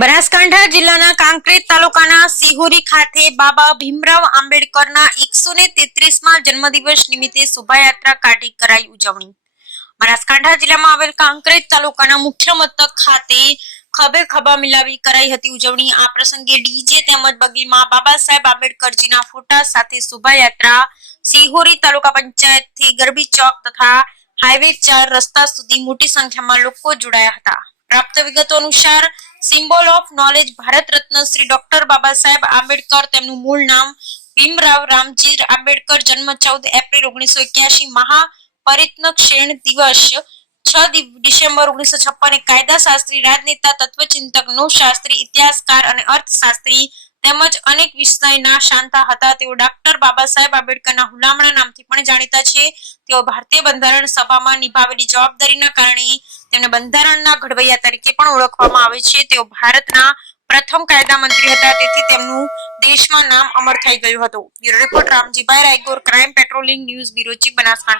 બનાસકાંઠા જિલ્લાના કાંકરેજ તાલુકાના સિહોરી ખાતે બાબા ભીમરાવ આંબેડકરના 133મા જન્મદિવસ નિમિત્તે શોભાયાત્રા કાઢી કરાઈ ઉજવણી। બનાસકાંઠા જિલ્લામાં આવેલ કાંકરેજ તાલુકાના મુખ્ય મથક ખાતે ખભે ખભા મિલાવી કરાઈ હતી ઉજવણી। આ પ્રસંગે ડીજે તેમજ બગીમાં બાબા સાહેબ આંબેડકરજીના ફોટા સાથે શોભાયાત્રા સિહોરી તાલુકા પંચાયતથી ગરબી ચોક તથા હાઈવે 4 રસ્તા સુધી મોટી સંખ્યામાં લોકો જોડાયા હતા। प्राप्त विगतो अनुसार symbol of knowledge Bharat Ratna Shri doctor Baba Saheb Ambedkar तेमनु मूल नाम भीमराव रामजी आंबेडकर जन्म 14 एप्रिल 1981 महापरित्न क्षण दिवस 6 डिसेम्बर 1956 कायदा शास्त्री राजनेता तत्वचिंतक नो शास्त्री इतिहासकार અને અર્થશાસ્ત્રી તેમજ અનેક વિષયના શાંતા હતા। તેઓ ડોક્ટર બાબા સાહેબ આંબેડકરના હુલામણા નામથી પણ જાણીતા છે। તેઓ ભારતીય બંધારણ સભામાં નિભાવેલી જવાબદારીના કારણે તેમને બંધારણના ઘડવૈયા તરીકે પણ ઓળખવામાં આવે છે। તેઓ ભારતના પ્રથમ કાયદા મંત્રી હતા, તેથી તેમનું દેશમાં નામ અમર થઈ ગયું હતું। Bureau report Ramjibhai Raigor, crime patrolling news bureau chief, Banaskantha.